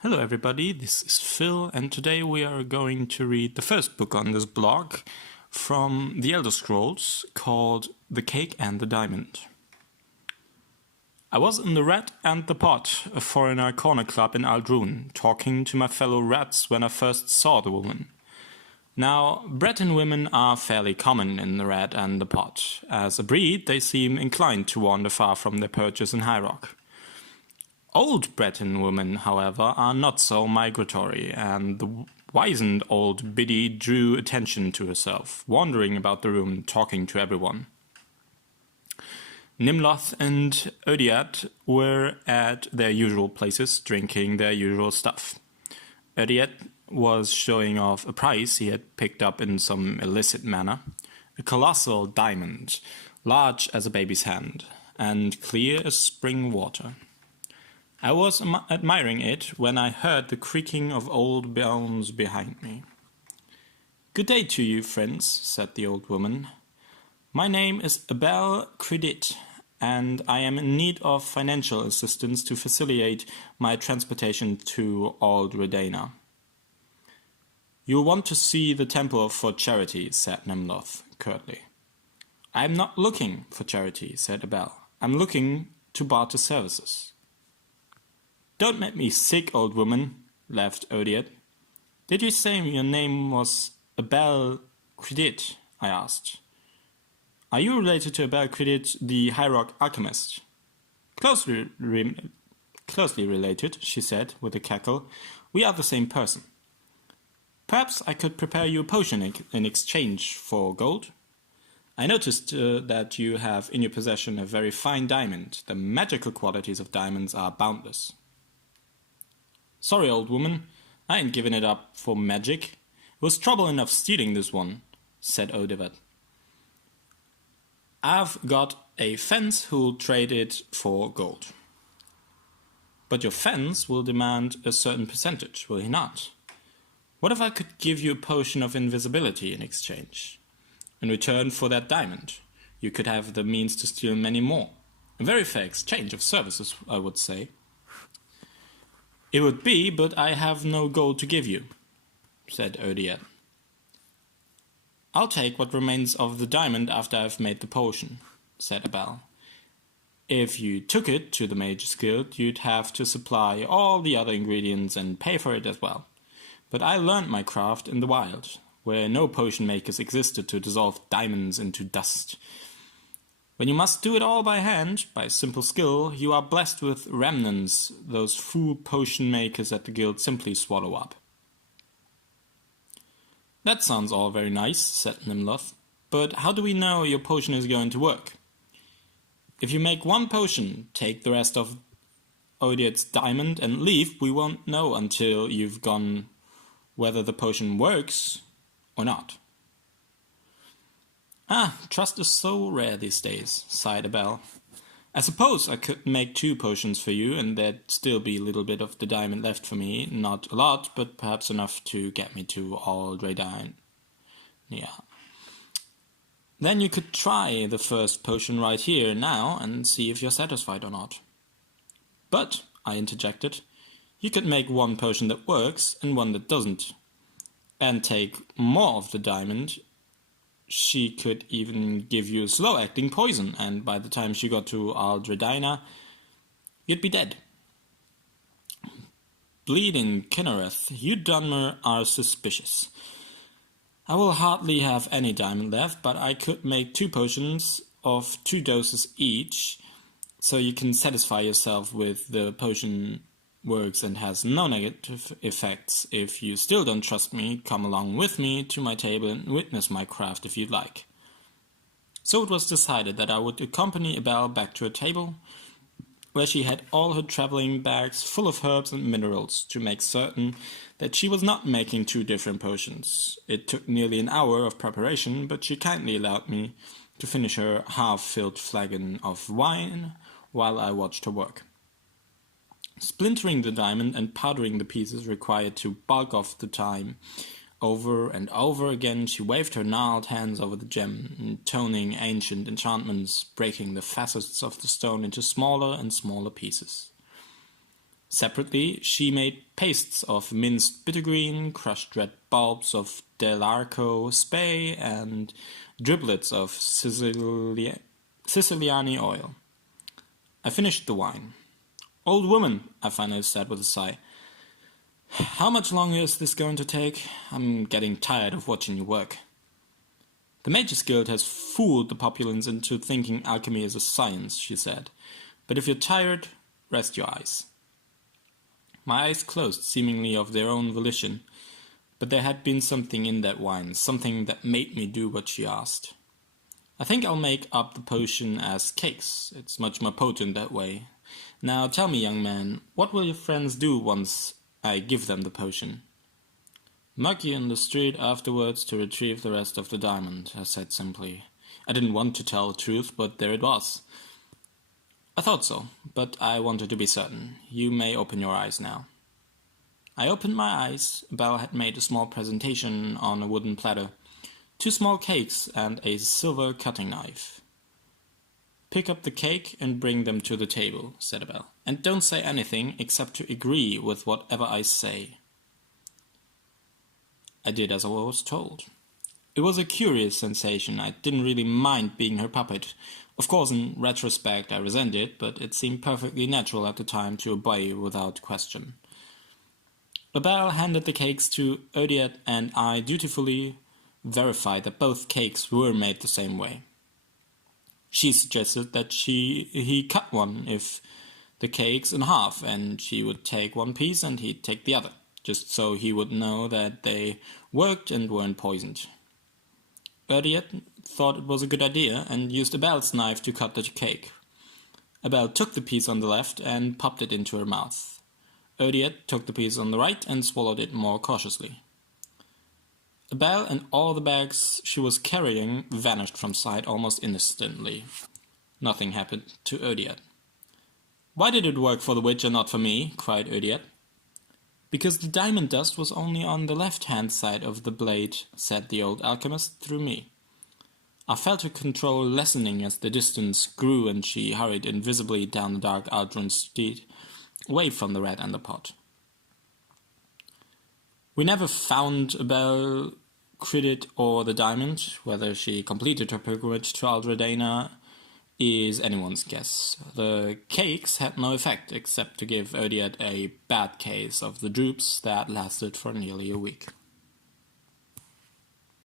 Hello everybody, this is Phil, and today we are going to read the first book on this blog from the Elder Scrolls called The Cake and the Diamond. I was in the Rat and the Pot, a foreigner corner club in Aldrun, talking to my fellow rats when I first saw the woman. Now, Breton women are fairly common in the Rat and the Pot. As a breed, they seem inclined to wander far from their perches in High Rock. Old Breton women, however, are not so migratory, and the wizened old biddy drew attention to herself, wandering about the room, talking to everyone. Nimloth and Odiat were at their usual places, drinking their usual stuff. Odiat was showing off a prize he had picked up in some illicit manner, a colossal diamond, large as a baby's hand, and clear as spring water. I was admiring it when I heard the creaking of old bones behind me. "Good day to you, friends," said the old woman. "My name is Abel Credit, and I am in need of financial assistance to facilitate my transportation to Old Redana." "You'll want to see the temple for charity," said Nimloth curtly. "I'm not looking for charity," said Abel. "I'm looking to barter services." "Don't make me sick, old woman," laughed Odiat. "Did you say your name was Abel Credit?" I asked. "Are you related to Abel Credit, the High Rock alchemist?" Closely related," she said with a cackle. "We are the same person." "Perhaps I could prepare you a potion in exchange for gold?" "I noticed that you have in your possession a very fine diamond. The magical qualities of diamonds are boundless." "Sorry, old woman, I ain't giving it up for magic. It was trouble enough stealing this one," said Odivat. "I've got a fence who'll trade it for gold." "But your fence will demand a certain percentage, will he not? What if I could give you a potion of invisibility in exchange? In return for that diamond, you could have the means to steal many more. A very fair exchange of services, I would say." "It would be, but I have no gold to give you," said Odiat. "I'll take what remains of the diamond after I've made the potion," said Abel. "If you took it to the Mage's Guild, you'd have to supply all the other ingredients and pay for it as well. But I learned my craft in the wild, where no potion makers existed to dissolve diamonds into dust. When you must do it all by hand, by simple skill, you are blessed with remnants those fool potion makers at the guild simply swallow up." "That sounds all very nice," said Nimloth, "but how do we know your potion is going to work? If you make one potion, take the rest of Odiat's diamond and leave, we won't know until you've gone whether the potion works or not." "Trust is so rare these days," sighed Abel. "I suppose I could make 2 potions for you, and there'd still be a little bit of the diamond left for me. Not a lot, but perhaps enough to get me to Old Redana. Yeah. Then you could try the first potion right here now and see if you're satisfied or not." "But," I interjected, "you could make one potion that works and one that doesn't, and take more of the diamond. She could even give you a slow-acting poison, and by the time she got to Old Redana, you'd be dead." "Bleeding Kinnereth, you Dunmer are suspicious. I will hardly have any diamond left, but I could make 2 potions of 2 doses each, so you can satisfy yourself with the potion works and has no negative effects. If you still don't trust me, come along with me to my table and witness my craft if you'd like." So it was decided that I would accompany Abel back to her table, where she had all her traveling bags full of herbs and minerals, to make certain that she was not making 2 different potions. It took nearly an hour of preparation, but she kindly allowed me to finish her half-filled flagon of wine while I watched her work. Splintering the diamond and powdering the pieces required to bulk off the time. Over and over again she waved her gnarled hands over the gem, intoning ancient enchantments, breaking the facets of the stone into smaller and smaller pieces. Separately, she made pastes of minced bittergreen, crushed red bulbs of Delarco spay, and driblets of Siciliani oil. I finished the wine. "Old woman," I finally said with a sigh, "how much longer is this going to take? I'm getting tired of watching you work." "The Mages Guild has fooled the populace into thinking alchemy is a science," she said. "But if you're tired, rest your eyes." My eyes closed, seemingly of their own volition, but there had been something in that wine, something that made me do what she asked. "I think I'll make up the potion as cakes. It's much more potent that way. Now tell me, young man, what will your friends do once I give them the potion?" "Mug you in the street afterwards to retrieve the rest of the diamond," I said simply. I didn't want to tell the truth, but there it was. "I thought so, but I wanted to be certain. You may open your eyes now." I opened my eyes. Belle had made a small presentation on a wooden platter. 2 small cakes and a silver cutting knife. "Pick up the cake and bring them to the table," said Belle. "And don't say anything except to agree with whatever I say." I did as I was told. It was a curious sensation. I didn't really mind being her puppet. Of course, in retrospect, I resent it, but it seemed perfectly natural at the time to obey without question. Belle handed the cakes to Odiette, and I dutifully verified that both cakes were made the same way. She suggested that he cut the cakes in half, and she would take one piece and he'd take the other, just so he would know that they worked and weren't poisoned. Odiette thought it was a good idea and used Abel's knife to cut the cake. Abel took the piece on the left and popped it into her mouth. Odiette took the piece on the right and swallowed it more cautiously. Abel and all the bags she was carrying vanished from sight almost instantly. Nothing happened to Odiette. "Why did it work for the witch and not for me?" cried Odiette. "Because the diamond dust was only on the left-hand side of the blade," said the old alchemist through me. I felt her control lessening as the distance grew and she hurried invisibly down the dark Aldrin street, away from the red underpot. We never found Abel, Credit, or the diamond. Whether she completed her pilgrimage to Aldredana is anyone's guess. The cakes had no effect except to give Odiette a bad case of the droops that lasted for nearly a week.